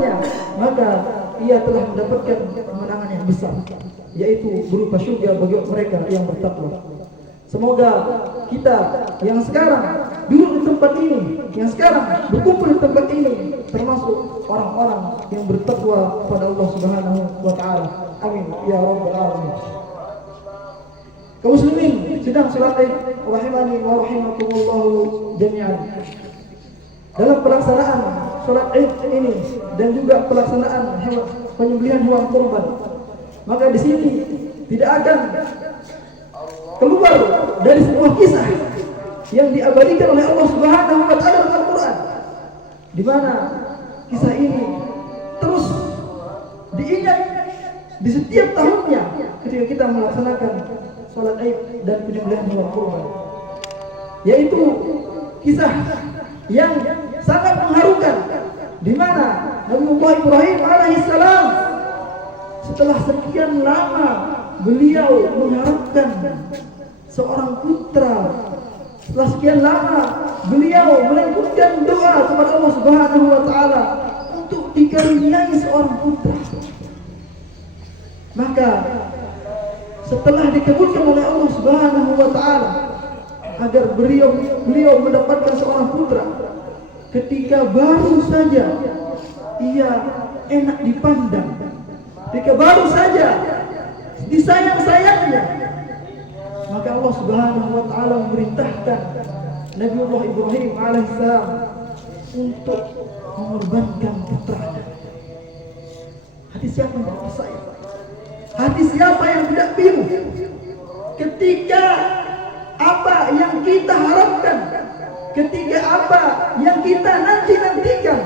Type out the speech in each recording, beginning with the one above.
melakukannya, maka ia telah mendapatkan kemenangan yang besar, yaitu berupa surga bagi mereka yang bertakwa. Semoga kita yang sekarang duduk di tempat ini, yang sekarang berkumpul di tempat ini, termasuk orang-orang yang bertakwa kepada Allah Subhanahu wa taala. Amin ya rabbal alamin. Kaum muslimin sedang salat Id rahimani wa rahimakumullah jami'an. Dalam pelaksanaan salat Id ini dan juga pelaksanaan penyembelihan hewan kurban, maka di sini tidak akan keluar dari sebuah kisah yang diabadikan oleh Allah Subhanahu wa taala dalam Al-Qur'an, di mana kisah ini terus diingat di setiap tahunnya ketika kita melaksanakan salat Id dan penyembelihan hewan kurban, yaitu kisah yang sangat mengharukan, di mana Nabiullah Ibrahim alaihissalam setelah sekian lama beliau mengharapkan seorang putra, setelah sekian lama beliau melanjutkan doa kepada Allah Subhanahu wa taala untuk dikaruniai seorang putra. Maka setelah dikabulkan oleh Allah Subhanahu wa taala agar beliau mendapatkan seorang putra, ketika baru saja ia enak dipandang, ketika baru saja disayang-sayangnya, maka Allah Subhanahu wa taala memerintahkan Nabiullah Ibrahim alaihissalam untuk mengorbankan putranya. Hati siapa yang tidak sayang? Hati siapa yang tidak pilu ketika apa yang kita harapkan, ketika apa yang kita nanti-nantikan,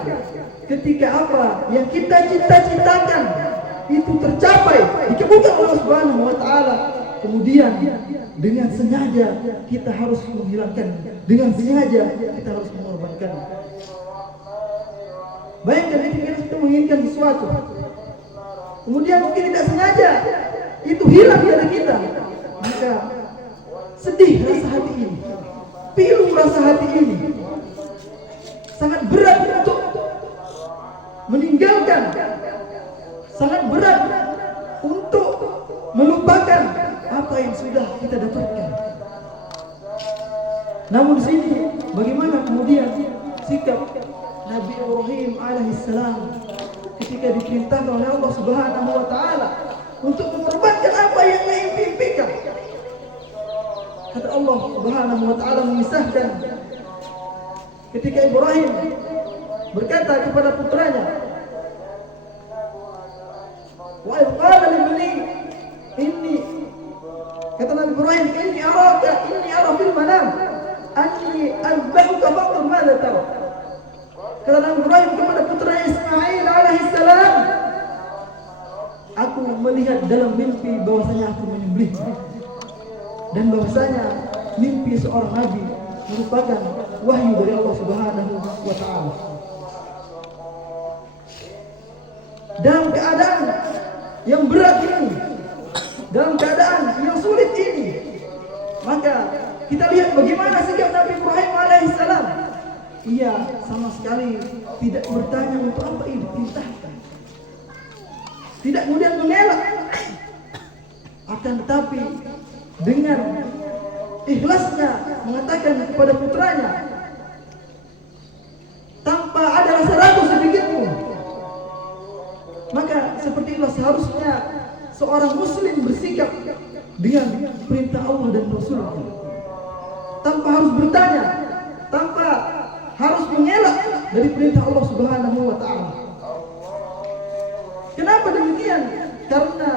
ketika apa yang kita cita-citakan itu tercapai, dikabulkan Allah Subhanahu wa taala, kemudian dengan sengaja kita harus menghilangkan, dengan sengaja kita harus mengorbankan. Bayangkan ketika kita menginginkan sesuatu, kemudian mungkin tidak sengaja itu hilang dari kita, maka sedih rasa hati ini, pilu rasa hati ini, sangat berat untuk meninggalkan, sangat berat untuk melupakan apa yang sudah kita dapatkan. Namun di sini bagaimana kemudian sikap Nabi Ibrahim alaihissalam ketika diperintahkan oleh Allah Subhanahu wa taala untuk mengorbankan apa yang ia impikan. Kata Allah Subhanahu wa taala memisahkan ketika Ibrahim berkata kepada putranya, wa qala libni inni, kata Nabi Ibrahim, inni ara fil manam anni azbahuka faqul madza tara. Kata Nabi Ibrahim kepada putranya Ismail alaihissalam, aku melihat dalam mimpi bahwasanya aku menyembelihmu, dan bahwasanya mimpi seorang nabi merupakan wahyu dari Allah Subhanahu wa taala. Dalam keadaan yang berat ini, dalam keadaan yang sulit ini, maka kita lihat bagaimana sikap Nabi Ibrahim alaihissalam. Ia sama sekali tidak bertanya untuk apa ini diperintahkan, tidak kemudian mengelak, akan tetapi dengan ikhlasnya mengatakan kepada putranya tanpa ada rasa ragu sedikit pun. Maka seperti itulah seharusnya seorang muslim bersikap dengan perintah Allah dan Rasulnya, tanpa harus bertanya, tanpa harus mengelak dari perintah Allah Subhanahu wa taala. Kenapa demikian? Karena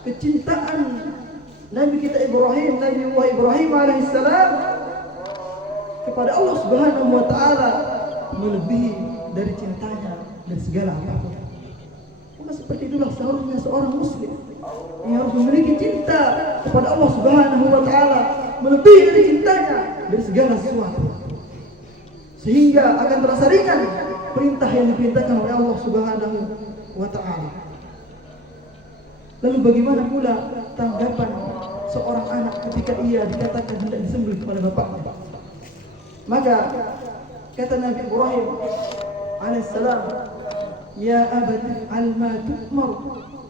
kecintaan Nabi kita Ibrahim, Nabiullah Ibrahim alaihissalam kepada Allah Subhanahu wa taala melebihi dari cintanya dan segala apapun. Maka seperti itulah seharusnya seorang muslim yang harus memiliki cinta kepada Allah Subhanahu wa taala melebihi dari cintanya dari segala sesuatu, sehingga akan terasa ringan perintah yang diperintahkan oleh Allah Subhanahu wa taala. Lalu bagaimana pula tanggapan seorang anak ketika ia dikatakan hendak disembelih kepada bapaknya? Maka kata Nabi Ibrahim alaihissalam, ya abati al ma tu'mar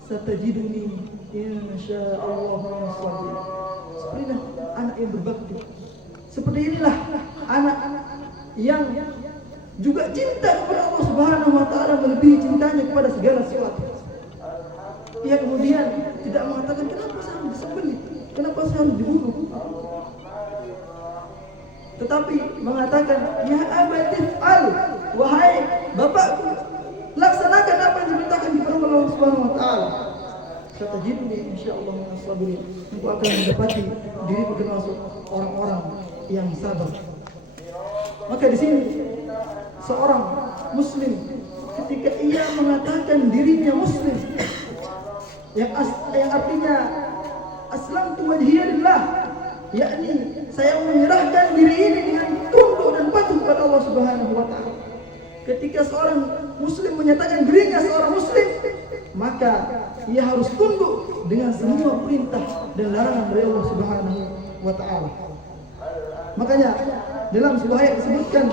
satajiduni insyaallah min as-sabirin. Seperti anak yang berbakti. Seperti inilah anak yang juga cinta kepada Allah Subhanahu wa taala melebihi cintanya kepada segala sesuatu. Ia kemudian tidak mengatakan kenapa saya harus disembelih, kenapa saya harus dibunuh. Tetapi mengatakan ya abati al, wahai bapakku, laksanakan apa yang diperintahkan kepada Allah Subhanahu wa taala. Satajiduni insyaallah min as-sabirin. Engkau akan mendapati dirimu termasuk orang-orang yang sabar. Maka di sini seorang muslim ketika ia mengatakan dirinya muslim yang artinya aslamtu wajhiya lillah, yakni saya menyerahkan diri ini dengan tunduk dan patuh kepada Allah Subhanahu wa taala. Ketika seorang muslim menyatakan dirinya seorang muslim, maka ia harus tunduk dengan semua perintah dan larangan dari Allah Subhanahu wa taala. Makanya dalam sebuah ayat disebutkan,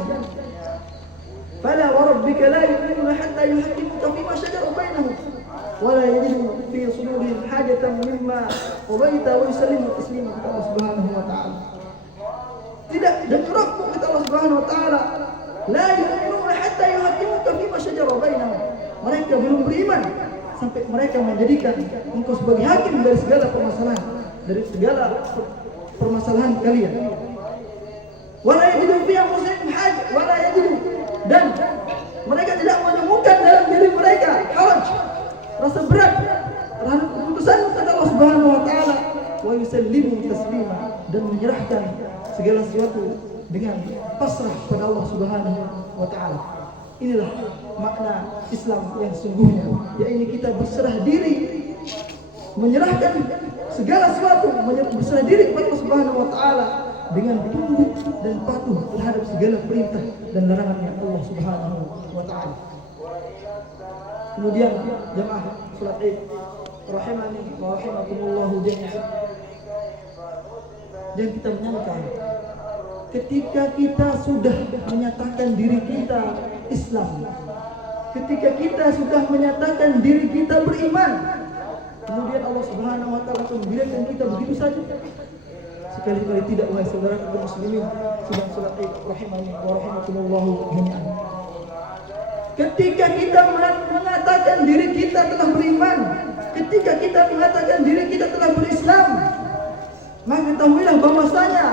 "Fala wa rabbika la yu'minuna hatta yuhaqqimuka fima shajara bainahum wa la yajidu fi sudurihim hajatan mimma qadaita wa yusallimu taslima." Allah Subhanahu wa taala. Tidak, demi Rabbku kata Allah Subhanahu wa taala, la yu'minuna hatta yuhaqqimuka fima shajara bainahum. Mereka belum beriman sampai mereka menjadikan engkau sebagai hakim dari segala permasalahan, dari segala permasalahan kalian. Wala yajidu fi anfusihim hajah, wala yajidu, dan mereka tidak menemukan dalam diri mereka haraj, rasa berat terhadap keputusan kata Allah Subhanahu wa taala, wa yusallimu taslima, dan menyerahkan segala sesuatu dengan pasrah kepada Allah Subhanahu wa taala. Inilah makna Islam yang sungguhnya, yaitu kita berserah diri, menyerahkan segala sesuatu, berserah diri kepada Allah Subhanahu wa taala dengan tunduk dan patuh terhadap segala perintah dan larangannya Allah Subhanahu wa taala. Kemudian jemaah salat Id rahimani wa rahimakumullah jami'an. Dan kita menyangka ketika kita sudah menyatakan diri kita Islam, ketika kita sudah menyatakan diri kita beriman, kemudian Allah Subhanahu wa taala akan membiarkan kita begitu saja. Sekali-kali tidak, wahai saudara kaum muslimin sedang salat Id rahimani wa rahimakumullah jami'an. Ketika kita mengatakan diri kita telah beriman, ketika kita mengatakan diri kita telah berislam, maka ketahuilah bahwasanya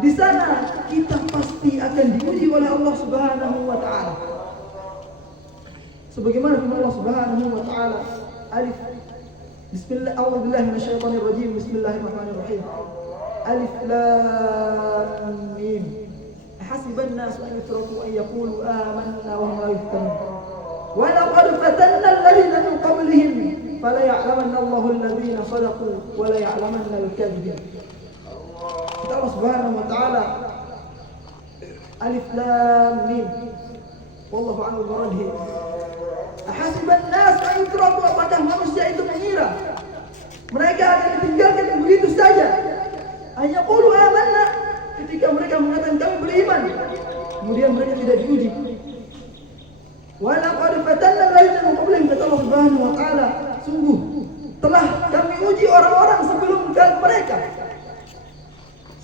di sana kita pasti akan diuji oleh Allah Subhanahu wa taala. Sebagaimana firman Allah Subhanahu wa taala, Alif Bismillah, a'udzubillahi minasyaitonir rajim. Bismillahirrahmanirrahim. Alif lam mim. Hasiban nasu an yutraku an yaqulu amanna wa hum la yuftanun. Wa laqad fatanna alladhina min qablihim fala ya'lamanna Allahu alladhina sadaqu wa la ya'lamanna al-kadhibin. Kata Allah Subhanahu wa taala, Alif lam mim. Wallahu a'lam bi-muradih. Hasiban nas an yutraku, apakah manusia itu mengira mereka akan ditinggalkan begitu saja? Ayaqulu amanna, ketika mereka mengatakan kami beriman, kemudian mereka tidak diuji. Wa laqad fatanna alladziina min qablihim, kata Allah Subhanahu wa taala, sungguh telah kami uji orang-orang sebelum mereka,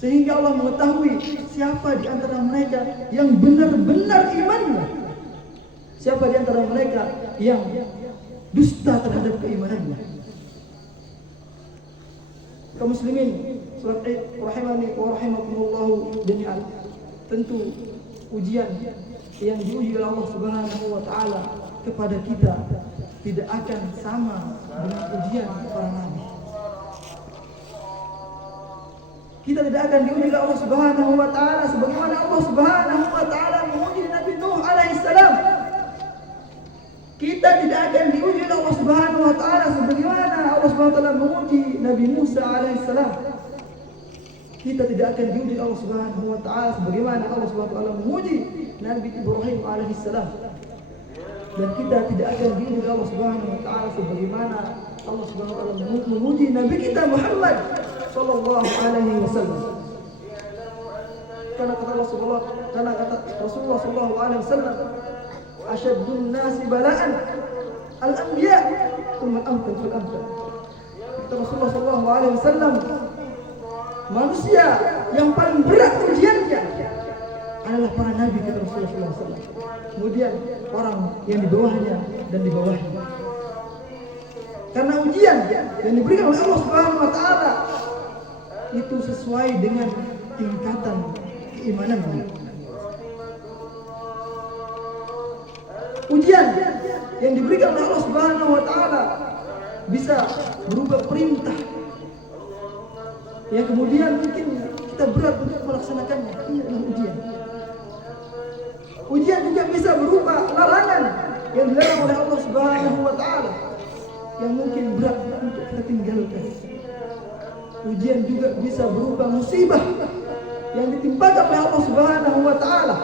sehingga Allah mengetahui siapa di antara mereka yang benar-benar imannya, siapa di antara mereka yang dusta terhadap keimanannya. Kaum muslimin salat Id rahimani wa rahimakumullah jami'an. Tentu ujian yang diuji oleh Allah Subhanahu wa taala kepada kita tidak akan sama dengan ujian para nabi. Kita tidak akan diuji oleh Allah Subhanahu wa taala sebagaimana Allah Subhanahu wa taala menguji Nabi Nuh alaihi salam. Kita tidak akan diuji oleh Allah Subhanahu wa taala sebagaimana Allah Subhanahu wa taala menguji Nabi Musa alaihi salam. Kita tidak akan diuji oleh Allah Subhanahu wa taala sebagaimana Allah Subhanahu wa taala menguji Nabi Ibrahim alaihi salam. Dan kita tidak akan diuji oleh Allah Subhanahu wa taala sebagaimana Allah Subhanahu wa taala menguji Nabi kita Muhammad sallallahu alaihi wasallam. Karena kata Rasulullah sallallahu alaihi wasallam, Asyaddun nasi bala'an al-anbiya tsumma al-amthal fal-amthal. Kata Rasulullah sallallahu alaihi wasallam, manusia yang paling berat ujiannya adalah para nabi, kata Rasulullah sallallahu alaihi wasallam. Kemudian orang yang di bawahnya dan di bawahnya. Karena ujian yang diberikan oleh Allah Subhanahu wa taala itu sesuai dengan tingkatan keimanannya. Ujian yang diberikan oleh Allah Subhanahu wa taala bisa berupa perintah yang kemudian mungkin kita berat untuk melaksanakannya. Ini adalah ujian. Ujian juga bisa berupa larangan yang dilarang oleh Allah Subhanahu wa taala yang mungkin berat untuk kita tinggalkan. Ujian juga bisa berupa musibah yang ditimpakan oleh Allah Subhanahu wa taala.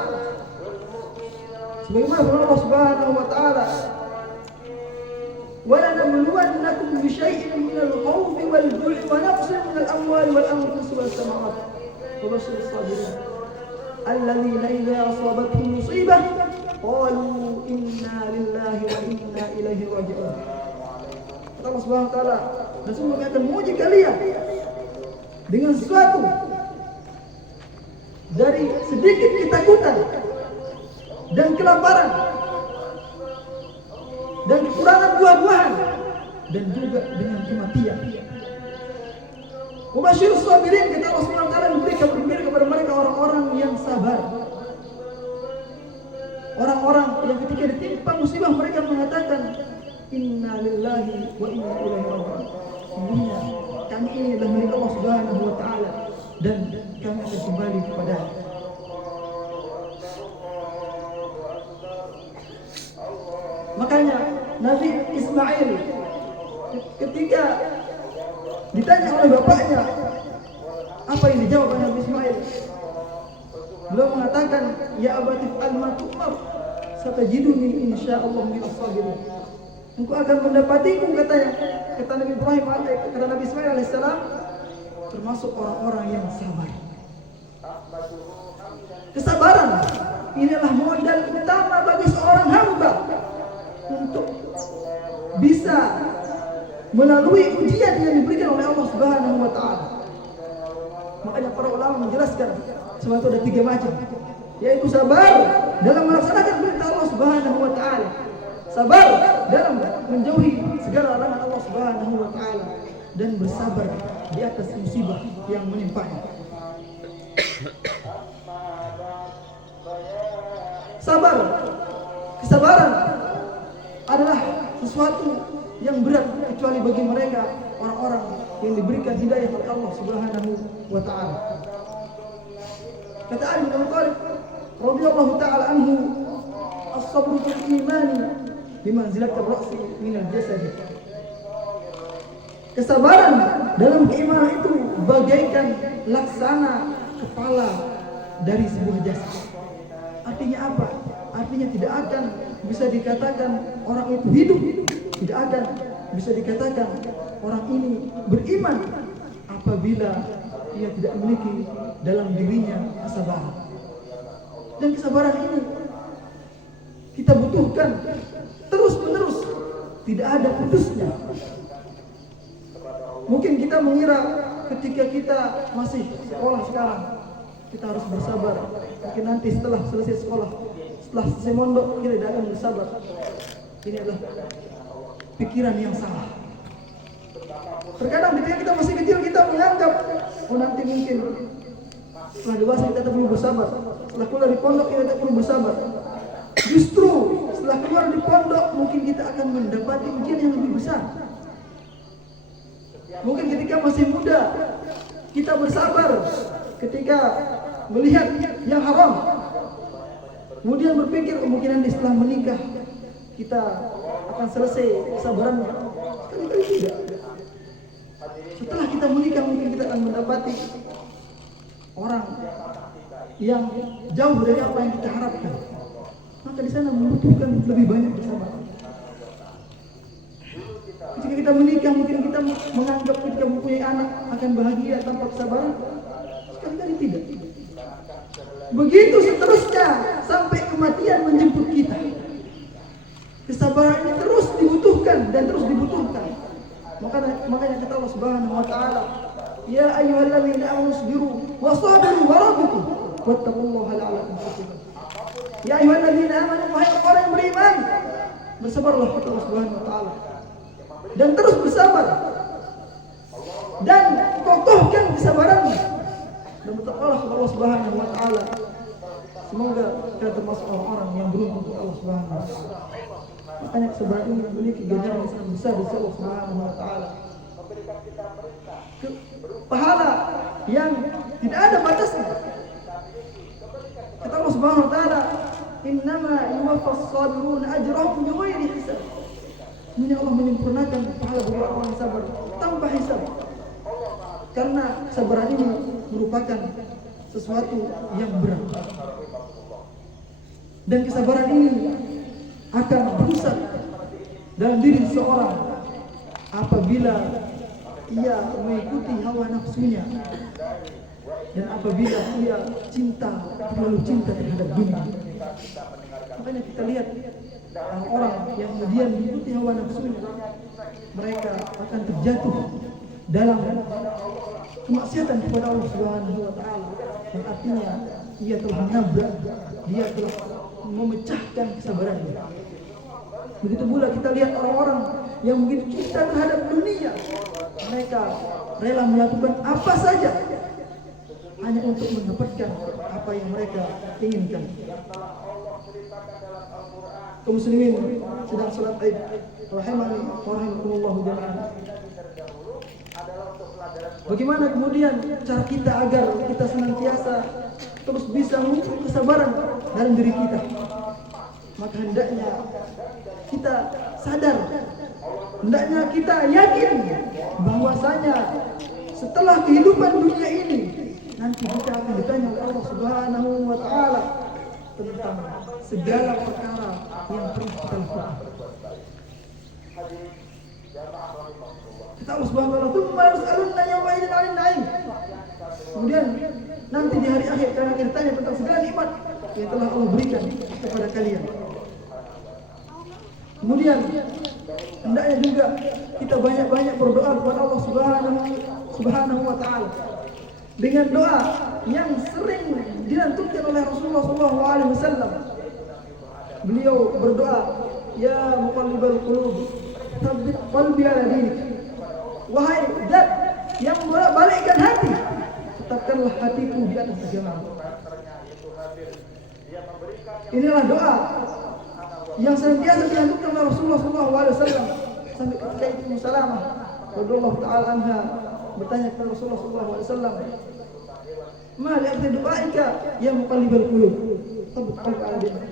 Sebagaimana firman Allah Subhanahu wa taala, "Wa lanabluwannakum bi syai'in minal khawfi wal ju'i wa naqsin minal amwali wal anfusi was samarati wa bashshiris sabirin alladzina idza asabatuhum musibah qalu inna lillahi wa inna ilaihi raji'un." Kata Allah Subhanahu wa taala, "Dan sungguh kami akan menguji kalian dengan sesuatu dari sedikit ketakutan dan kelaparan dan kekurangan buah-buahan dan juga dengan kematian. Mubashshirus sabirin," kata Allah Subhanahu wa taala, memberi kabar gembira kepada mereka orang-orang yang sabar. Orang-orang yang ketika ditimpa musibah mereka mengatakan inna lillahi wa inna ilaihi raji'un. Sesungguhnya kami ini adalah milik Allah Subhanahu wa taala dan kami akan kembali kepada-Nya. Makanya Nabi Ismail ketika ditanya oleh bapaknya, apa yang dijawab oleh Nabi Ismail? Beliau mengatakan, "Ya abati fa'al ma tu'mar, satajiduni insyaallah minas sabirin." Engkau akan mendapatiku, katanya, kata Nabi Ibrahim, kata Nabi Ismail alaihissalam, termasuk orang-orang yang sabar. Kesabaran inilah modal utama bagi seorang hamba untuk bisa melalui ujian yang diberikan oleh Allah Subhanahu wa taala. Makanya para ulama menjelaskan sesuatu ada 3 macam, yaitu sabar dalam melaksanakan perintah Allah Subhanahu wa taala, sabar dalam menjauhi segala larangan Allah Subhanahu wa taala, dan bersabar di atas musibah yang menimpanya. Sabar, kesabaran adalah sesuatu yang berat kecuali bagi mereka orang-orang yang diberikan hidayah oleh Allah Subhanahu wa taala. Kata Ali bin Abi Thalib radhiyallahu taala anhu, "As-sabru fil imani bimanzilatir ra'si minal jasad." Kesabaran dalam keimanan itu bagaikan laksana kepala dari sebuah jasad. Artinya apa? Artinya tidak akan bisa dikatakan orang itu hidup, tidak akan bisa dikatakan orang ini beriman apabila ia tidak memiliki dalam dirinya kesabaran. Dan kesabaran ini kita butuhkan terus-menerus, tidak ada putusnya. Mungkin kita mengira ketika kita masih sekolah sekarang, kita harus bersabar. Mungkin nanti setelah selesai sekolah, setelah selesai mondok, kita tidak akan bersabar. Ini adalah pikiran yang salah. Terkadang ketika kita masih kecil, kita menganggap, oh nanti mungkin setelah dewasa kita tak perlu bersabar, setelah keluar di pondok kita tak perlu bersabar. Justru setelah keluar di pondok mungkin kita akan mendapati ujian yang lebih besar. Mungkin ketika masih muda kita bersabar ketika melihat yang haram, kemudian berpikir kemungkinan setelah menikah kita akan selesai kesabarannya. Sekali-kali tidak. Setelah kita menikah mungkin kita akan mendapati orang yang jauh dari apa yang kita harapkan. Maka di sana membutuhkan lebih banyak kesabaran. Ketika kita menikah mungkin kita menganggap ketika mempunyai anak akan bahagia tanpa kesabaran. Sekali-kali tidak. Begitu seterusnya sampai kematian menjemput kita. Kesabaran ini terus dibutuhkan dan terus dibutuhkan. Makanya kata Allah Subhanahu wa taala, "Ya ayyuhalladzina amanu sabiru wasabiru warabitu wattaqullaha la'allakum tuflihun." Ya ayyuhalladzina amanu, wahai orang yang beriman, bersabarlah kata Allah Subhanahu wa taala. Dan terus bersabar. Dan kokohkan kesabaranmu. Dan bertakwalah kepada Allah Subhanahu wa taala. Semoga kita termasuk orang-orang yang beruntung kepada Allah Subhanahu wa taala. Makanya kesabaran ini memiliki ganjaran yang sangat besar dari Allah Subhanahu wa taala. Pahala yang tidak ada batasnya. Kata Allah Subhanahu wa taala, "Innama yuwaffas sabirun ajrahum bighairi hisab." Ini Allah menyempurnakan pahala bagi orang yang sabar tanpa hisab. Karena kesabaran ini merupakan sesuatu yang berat. Dan kesabaran ini akan berpusat dalam diri seseorang apabila ia mengikuti hawa nafsunya dan apabila ia terlalu cinta terhadap dunia. Makanya kita lihat orang yang kemudian mengikuti hawa nafsunya, mereka akan terjatuh dalam kemaksiatan kepada Allah Subhanahu wa taala, yang artinya ia telah menabrak, dia telah memecahkan kesabarannya. Begitu pula kita lihat orang-orang yang begitu cinta terhadap dunia, mereka rela melakukan apa saja hanya untuk mendapatkan apa yang mereka inginkan. Kaum muslimin sedang salat Id, rahimani wa rahimakumullah jami'an. Bagaimana kemudian cara kita agar kita senantiasa terus bisa mengukur kesabaran dalam diri kita? Maka hendaknya kita sadar, hendaknya kita yakin bahwasanya setelah kehidupan dunia ini nanti kita akan ditanya oleh Allah Subhanahu wa taala tentang segala perkara yang pernah kita lakukan. Kata Allah Subhanahu wa taala, "Tsumma yus'aluna yawma idzin 'anil na'im." Kemudian nanti di hari akhir kalian akan ditanya tentang segala nikmat yang telah Allah berikan kepada kalian. Kemudian hendaknya juga kita banyak-banyak berdoa kepada Allah Subhanahu wa taala dengan doa yang sering dilantunkan oleh Rasulullah SAW. Beliau berdoa, "Ya muqallibal qulub, tsabbit qalbi ala dinik." Wahai Zat yang membolak-balikkan hati, tetapkanlah hatiku di atas agamamu. Inilah doa yang senantiasa dilantunkan oleh Rasulullah SAW. Sampai ketika Ummu Salamah radhiyallahu taala anha bertanya kepada Rasulullah SAW, "Ma li akthi du'aika ya muqallibal qulub, tsabbit qalbi 'ala dinik."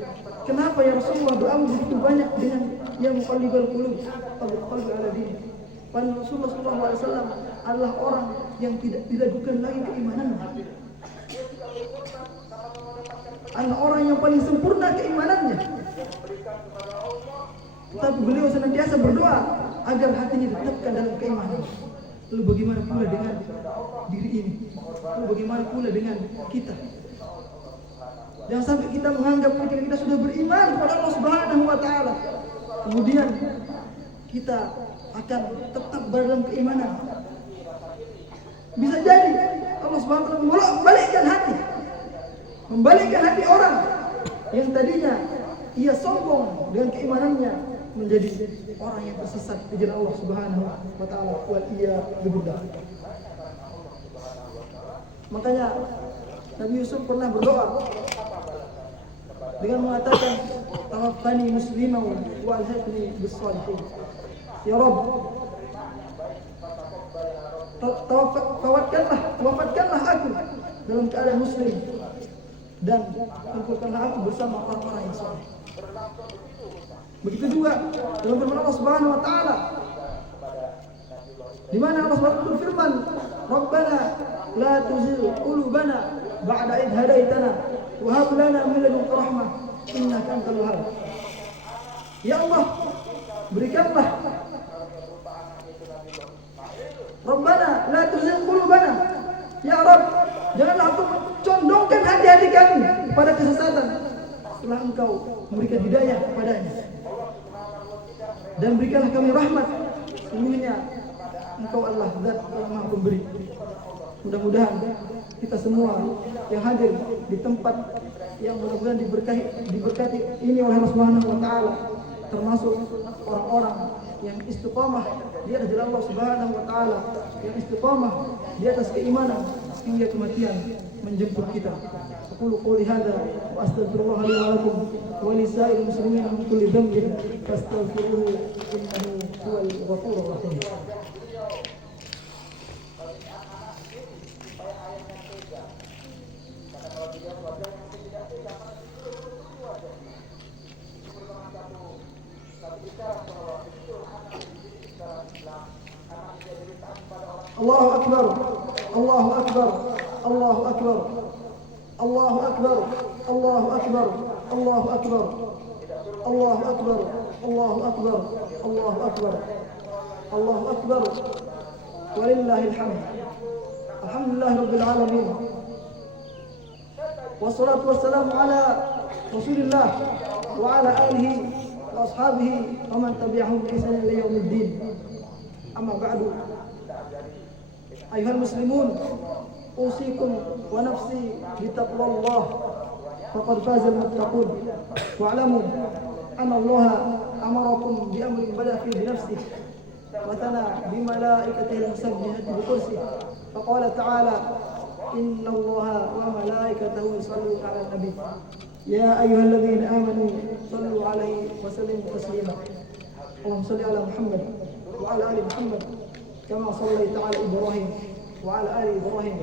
Kenapa ya Rasulullah doamu begitu banyak dengan ya muqallibal qulub, tsabbit qalbi 'ala dinik? Padahal Rasulullah SAW adalah orang yang tidak diragukan lagi keimanannya. Adalah orang yang paling sempurna keimanannya. Tetapi beliau senantiasa berdoa agar hatinya ditetapkan dalam keimanan. Lalu bagaimana pula dengan diri ini? Lalu bagaimana pula dengan kita? Jangan sampai kita menganggap ketika kita sudah beriman kepada Allah Subhanahu wa taala, kemudian kita akan tetap dalam keimanan. Bisa jadi Allah Subhanahu wa taala membalikkan hati orang yang tadinya ia sombong dengan keimanannya menjadi orang yang tersesat di jalan Allah Subhanahu wa taala. Wa iyyazu billah. Makanya Nabi Yusuf pernah berdoa dengan mengatakan, "Tawaffani musliman wa alhiqni bis shalihin." Ya Rabb, wafatkanlah aku dalam keadaan muslim dan kumpulkanlah aku bersama orang-orang yang saleh. Begitu juga dalam firman Allah Subhanahu wa taala, di mana Allah Subhanahu berfirman, "Rabbana la tuzigh qulubana ba'da idh hadaitana wa hab lana min ladunka rahmah innaka antal wahhab." Ya Allah, berikanlah, Rabbana la tuzigh qulubana, ya Rabb, janganlah Engkau condongkan hati-hati kami pada kesesatan setelah Engkau memberikan hidayah kepadanya. dan berikanlah kami rahmat. Sesungguhnya Engkau adalah Zat yang Maha Pemberi. Mudah-mudahan kita semua yang hadir di tempat yang mudah-mudahan diberkati ini oleh Allah Subhanahu wa taala, termasuk orang-orang yang istiqamah di atas jalan Allah Subhanahu wa taala, yang istiqamah di atas keimanan hingga kematian menjemput kita. Aqulu qouli hadza wa astaghfirullah li wa lakum wa li sa'iril muslimin min kulli dhanbin fastaghfiruhu innahu huwal ghafurur rahim. Allahu Akbar, Allahu Akbar, Allahu Akbar, Allahu Akbar, Allahu Akbar, Allahu Akbar, Allahu Akbar, Allahu Akbar, Allahu Akbar, Allahu Akbar, walillahil hamd. Alhamdulillah rabbil alamin. Wassalatu wassalamu ala Rasulillah wa ala alihi wa ashabihi wa man tabi'ahum bi ihsan ila yaumiddin. Amma ba'du. Ayuhal muslimun, usikum wa nafsi bitaqwallah faqad fazal muttaqun. Wa'lamu anna Allah amarakum bi amrin bada fi nafsihi wa thana bi malaikatihi al-musabbihati bi kursihi. Faqala ta'ala inna Allah wa malaikatahu yusalluna 'alan nabi. Ya ayyuhalladzina amanu sallu 'alaihi wa sallimu taslima. Allahumma shalli 'ala Muhammad wa 'ala ali Muhammad كما صليت على إبراهيم وعلى آل إبراهيم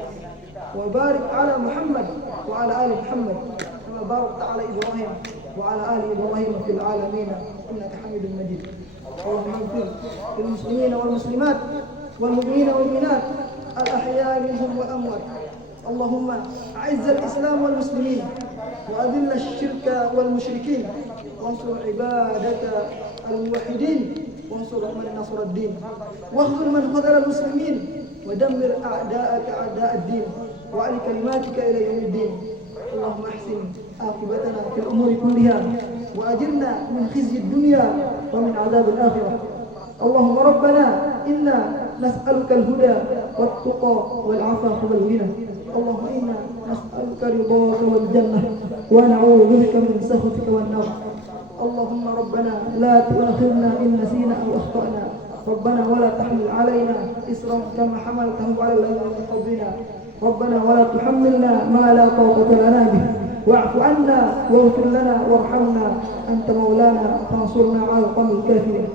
وبارك على محمد وعلى آل محمد كما باركت على إبراهيم وعلى آل إبراهيم في العالمين إنك حميد مجيد. اللهم اغفر للمسلمين والمسلمات والمؤمنين والمؤمنات الأحياء منهم والأموات. اللهم أعز الإسلام والمسلمين وأذل الشرك والمشركين وانصر عبادك الموحدين وانصر من نصر الدين واخذل من خذل المسلمين ودمر أعداءك أعداء الدين وعلي كلماتك إلى يوم الدين. اللهم احسن عاقبتنا في الأمور كلها وأجرنا من خزي الدنيا ومن عذاب الآخرة. اللهم ربنا إنا نسألك الهدى والتقى والعفاف والغنى. اللهم إنا نسألك رضاك والجنة ونعوذ بك من سخطك والنار. اللهم ربنا لا تؤاخذنا إن نسينا أو أخطأنا. ربنا ولا تحمل علينا إصرا كما حملته على الذين من قبلنا. ربنا ولا تحملنا ما لا طاقة لنا به. واعف عنا واغفر لنا وارحمنا أنت مولانا فانصرنا على القوم الكافرين.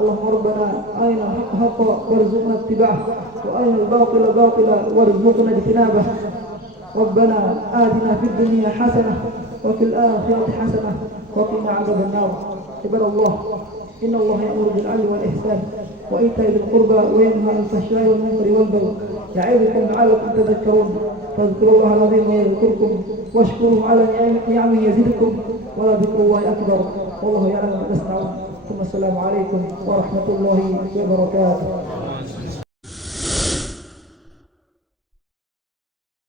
اللهم ربنا أرنا الحق حقا وارزقنا اتباعه وأرنا الباطل باطلا وارزقنا اجتنابه. ربنا آتنا في الدنيا حسنة وفي الآخرة حسنة وقنا عذاب النار. عباد الله إن الله يأمر بالعدل والإحسان وإيتاء ذي القربى وينهى عن الفحشاء والمنكر والبغي يعظكم لعلكم تذكرون. فاذكروا الله العظيم يذكركم واشكروه على نعمه يزدكم ولذكر الله أكبر والله يعلم ما تصنعون. ثم السلام عليكم ورحمة الله وبركاته.